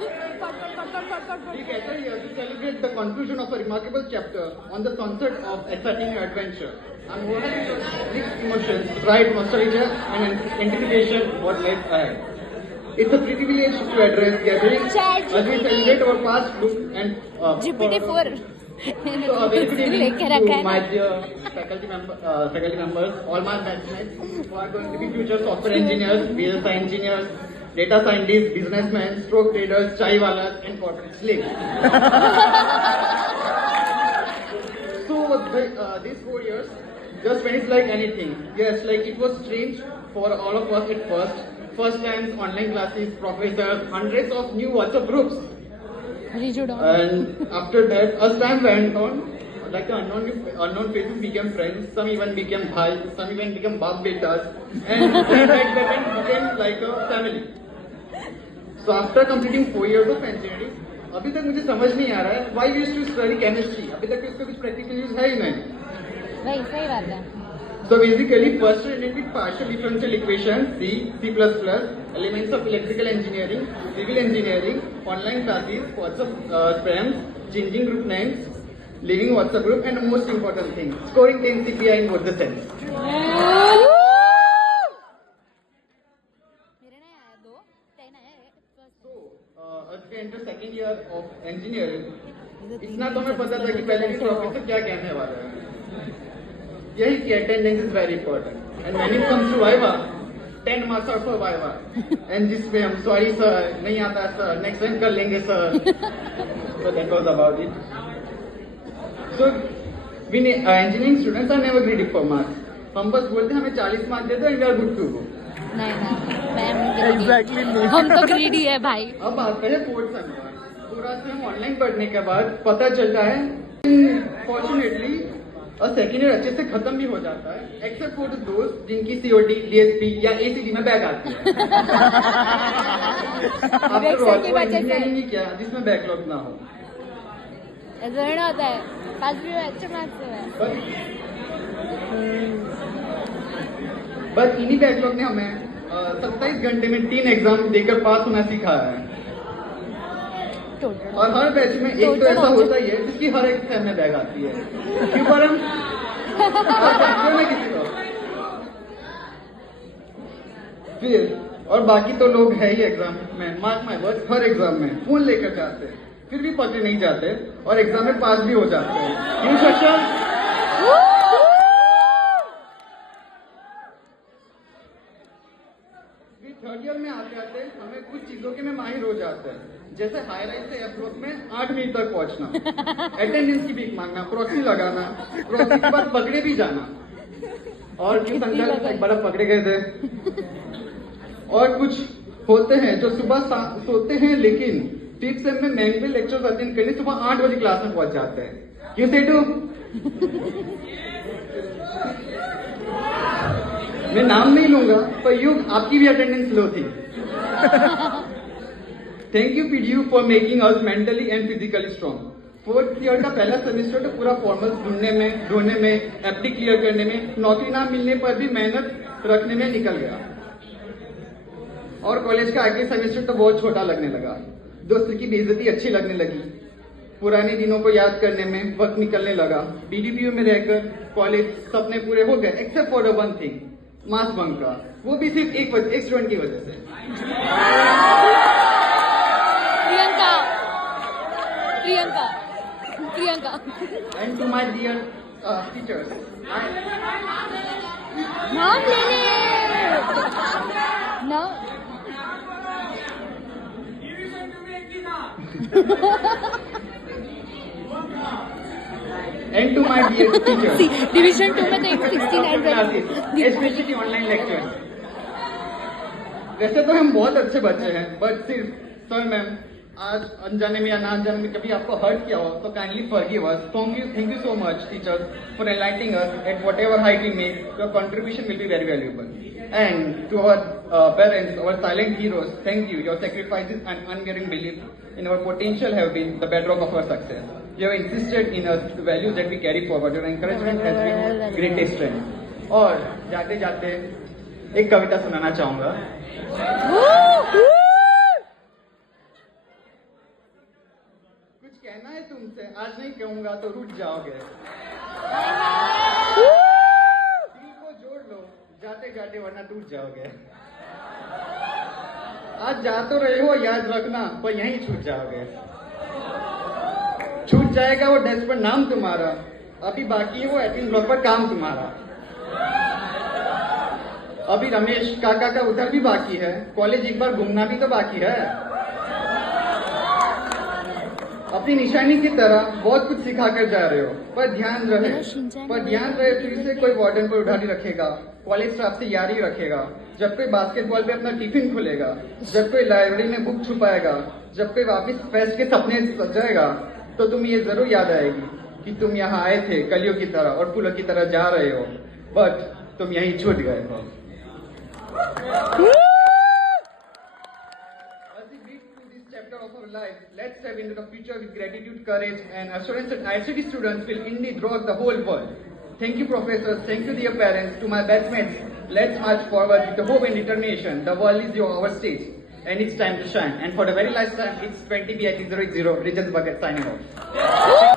We gather here to celebrate the conclusion of a remarkable chapter on the sunset of exciting adventure. I'm overwhelmed with mixed emotions, pride, nostalgia, and anticipation what lies ahead. It's a privilege to address gathering as we celebrate our past look and GPT-4 so a very good evening to my dear faculty members, all my batchmates who are going to be future software engineers, VLSI engineers, data scientists, businessmen, stroke traders, chai walas, and corporate slaves. So these 4 years just went like anything. Yes, like it was strange for all of us at first. First times, online classes, professors, hundreds of new WhatsApp groups. And after that, as time went on, like the unknown faces became friends. Some even became bhai, some even became baap betas, and that became like a family. So after completing 4 years of engineering, अभी तक मुझे समझ नहीं आ रहा है why we used to study chemistry. अभी तक इसका कुछ practical use है ही नहीं. वही सही बात है. So basically, first started with partial differential equations, C++, elements of electrical engineering, civil engineering, online classes, WhatsApp spams, changing group names, leaving WhatsApp group, and the most important thing, scoring 10 CPI in both the sense. So, as we enter second year of engineering, इतना तो हमें पता था कि पहले की प्रोफेसर क्या कहने वाला है. यही कि attendance is very important and when it comes to Viva 10 marks are for Viva and जिसमें हम sorry sir नहीं आता sir next time कर लेंगे sir. So that was about it. So we engineering students are never greedy for marks. हम बस बोलते हैं हमें 40 मार्क्स दे दो and we are good to go. नहीं exactly हम तो greedy है भाई. अब आते हैं फोर्थ सेम पर. पूरा सेम ऑनलाइन पढ़ने के बाद पता चलता है फॉर्चुनेटली और सेकेंड ईयर अच्छे से खत्म भी हो जाता है एक्सेप्ट फॉर द दोस्त जिनकी सीओडी डीएसपी या एसीडी में बैग आती है. इंजीनियरिंग क्या जिसमें बैकलॉग ना हो. ऐसा होता है पास भी अच्छे मार्क्स है. बस इन्हीं बैकलॉग ने हमें 27 घंटे में 3 एग्जाम देकर पास होना सिखाया है. और हर बैच में एक तो ऐसा होता ही है जिसकी हर एक सेम में बैग आती है. क्यों पर हम में किसी को फिर और बाकी तो लोग है ही एग्जाम में मार्क माय वर्ड्स हर एग्जाम में फोन लेकर जाते हैं फिर भी पकड़े नहीं जाते और एग्जाम में पास भी हो जाते हैं. क्यों सक्षम? थर्ड ईयर में आते आते हमें कुछ चीजों के में माहिर हो जाते हैं. जैसे हाई राइज से एयरपोर्ट में 8 मिनट तक पहुंचना, अटेंडेंस की भीख मांगना, प्रॉक्सी लगाना, प्रॉक्सी के बाद पकड़े भी जाना. और क्यों संकल्प एक बड़ा पकड़े गए थे. और कुछ होते हैं जो सुबह सोते हैं लेकिन फिफ्थ सेम में मैंगवे लेक्चर्स अटेंड करने सुबह 8 बजे क्लास में पहुंच जाते हैं. क्यों सेठू? मैं नाम नहीं लूंगा पर युग आपकी भी अटेंडेंस लो थी. Thank you PDU for making us mentally and physically strong. Fourth year का पहला सेमेस्टर तो पूरा फॉर्मल्स ढूंढने में एफडी क्लियर करने में नौकरी ना मिलने पर भी मेहनत रखने में निकल गया. और कॉलेज का आखिरी सेमेस्टर तो बहुत छोटा लगने लगा. दोस्तों की बेइज्जती अच्छी लगने लगी. पुराने दिनों को याद करने में वक्त निकलने लगा. बीडीपीयू में रहकर कॉलेज सपने पूरे हो गए except for one thing, mass bunk का. वो भी सिर्फ एक स्टूडेंट की वजह से. Priyanka and to my dear teachers नाम ले ले ना. And to my dear teachers division 2 में तो 69 स्पेशली ऑनलाइन लेक्चर. वैसे तो हम बहुत अच्छे बच्चे हैं बट सिर्फ सर मैम आज अनजाने में या ना अनजाने में कभी आपको हर्ट किया हो तो kindly forgive us. Thank you so much teachers for enlightening us at whatever height we make. Your contribution will be very valuable. And to our parents, our silent heroes, thank you. Your sacrifices and unwavering belief in our potential have been the bedrock of our success. You have insisted in us the values that we carry forward. Your encouragement has been greatest strength. और जाते जाते एक कविता सुनाना चाहूंगा. आज नहीं कहूंगा तो रुठ जाओगे। दिल को जोड़ लो जाते जाते वरना टूट जाओगे। आज जा तो रहे हो याद रखना पर यहीं छूट जाओगे। छूट जाएगा वो डेस्क पर नाम तुम्हारा, अभी बाकी है वो एटिंग ब्लॉक पर काम तुम्हारा। अभी रमेश काका का उधर भी बाकी है, कॉलेज एक बार घूमना भी तो बाकी है। अपनी निशानी की तरह बहुत कुछ सिखा कर जा रहे हो, पर ध्यान रहे फिर से कोई वार्डन पर उठा नहीं रखेगा, कॉलेज स्टाफ से यारी रखेगा। जब कोई बास्केटबॉल पे अपना टिफिन खोलेगा, जब कोई लाइब्रेरी में बुक छुपाएगा, जब कोई वापस फेस्ट के सपने सजाएगा, तो तुम्हें ये जरूर याद आएगी कि तुम यहाँ आए थे कलियों की तरह और फूलों की तरह जा रहे हो, बट तुम यहीं छूट गए हो। Chapter of our life, let's step into the future with gratitude, courage, and assurance that ICT students will indeed rock the whole world. Thank you, professors. Thank you, dear parents. To my batchmates, let's march forward with the hope and determination. The world is our stage, and it's time to shine. And for the very last time, it's 20B at 080, Regents Bucket signing off.